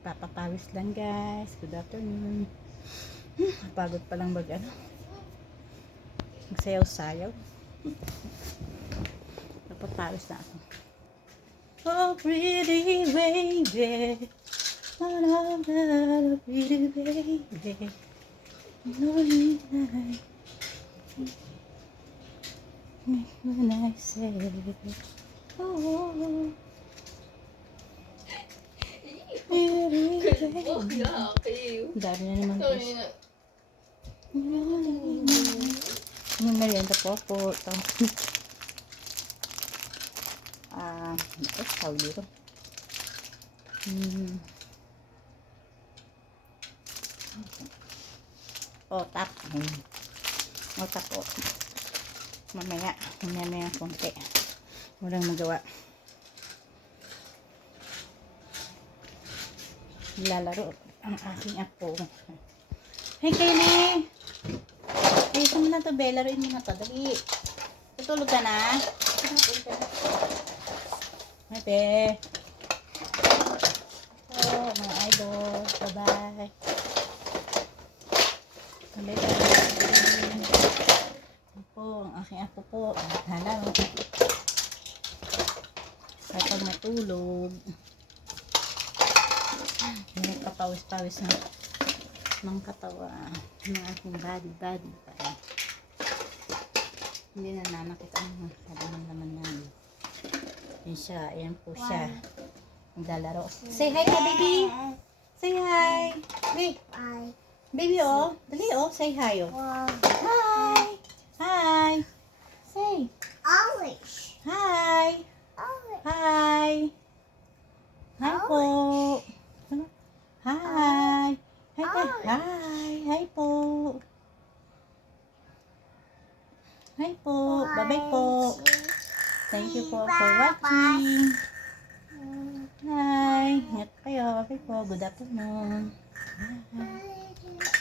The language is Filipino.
Papapawis lang guys. Good afternoon. Pagod pa lang magsayaw-sayaw. Papapawis na ako. Oh pretty baby, oh pretty baby, when I say oh dami na naman po. Yung merienda po ito. Ito, tawag dito. Otak. Otak po. Mamaya konti. Walang magawa. Lalaro ang aking apo. Hey Kaylee! Ay, saan mo na ito, Bella? Laruin mo na ito. Dali. Tutulog ka na? Hi, Be. Oh, mga idol. Bye-bye. Bye-bye. Ito po, ang aking apo po. Hala. Kaya pag matulog. Nagpapawis-pawis ng katawan ng aking body pa. Hindi na nanakit ang naman namin. Yan siya, ayan po siya. Naglalaro. Say hi ka, baby! Say hi! Wait! Baby, oh! Dali, oh! Say hi, oh! Hi! Hi! Say! Always. Hi! Always. Hi! Hi po! Hi! Hi ka! Hi! Hi po! Hi po! Bye-bye po! Thank you po for watching! Hi! Ingat kayo! Bye po! Good afternoon! Bye!